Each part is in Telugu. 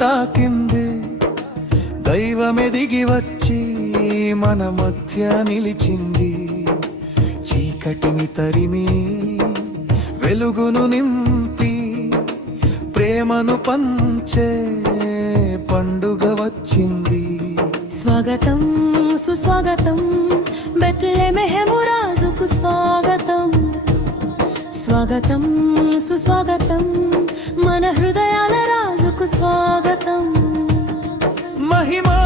తాకింది. దైవమే దిగి వచ్చి మన మధ్య నిలిచింది. చీకటిని తరిమి వెలుగును నింపి ప్రేమను పంచే పండుగ వచ్చింది. స్వాగతం సుస్వాగతం బెత్లెహేము రాజుకు స్వాగతం. స్వాగతం సుస్వాగతం మన హృదయాల రాజుకు స్వాగతం. మహిమా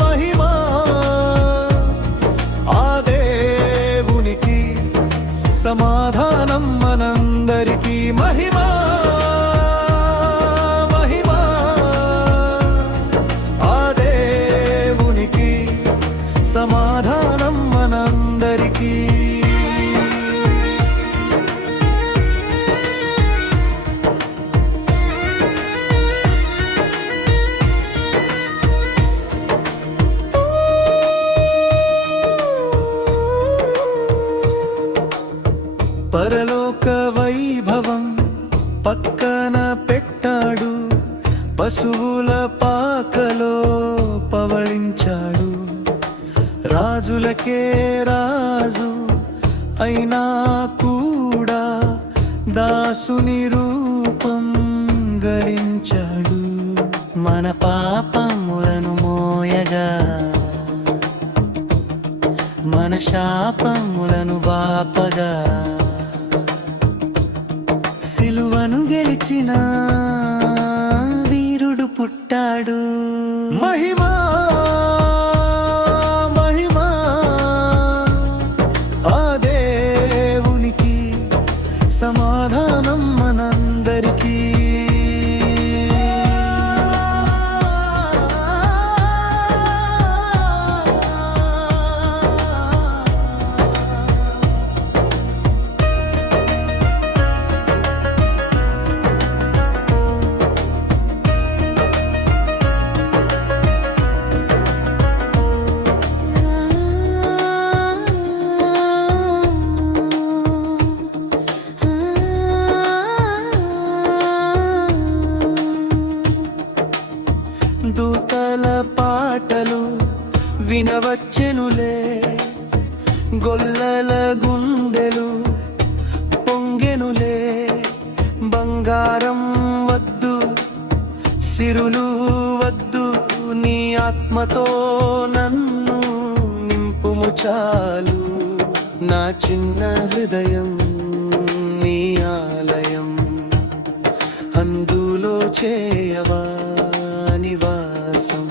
మహిమా ఆ దేవునికి, సమాధానం మనందరికీ. మహిమా మహిమా ఆ దేవునికి, సమాధానం మనందరికీ. పరలోక వైభవం పక్కన పెట్టాడు, పశువుల పాకలో పవళించాడు. రాజులకే రాజు అయినా కూడా దాసుని రూపం గలించాడు. మన పాపములను మోయగా, మన శాపములను బాపగా, సిలువను గెలిచిన వీరుడు పుట్టాడు. మహిమా మహిమా ఆ దేవునికి, సమాధానం మనందరికీ. దూతల పాటలు వినవచ్చెనులే, గొల్లల గుండెలు పొంగెనులే. బంగారం వద్దు, సిరులు వద్దు, నీ ఆత్మతో నన్ను నింపుము చాలు. నా చిన్న హృదయం నీ ఆలయం, అందులో చేయవా నివాసం.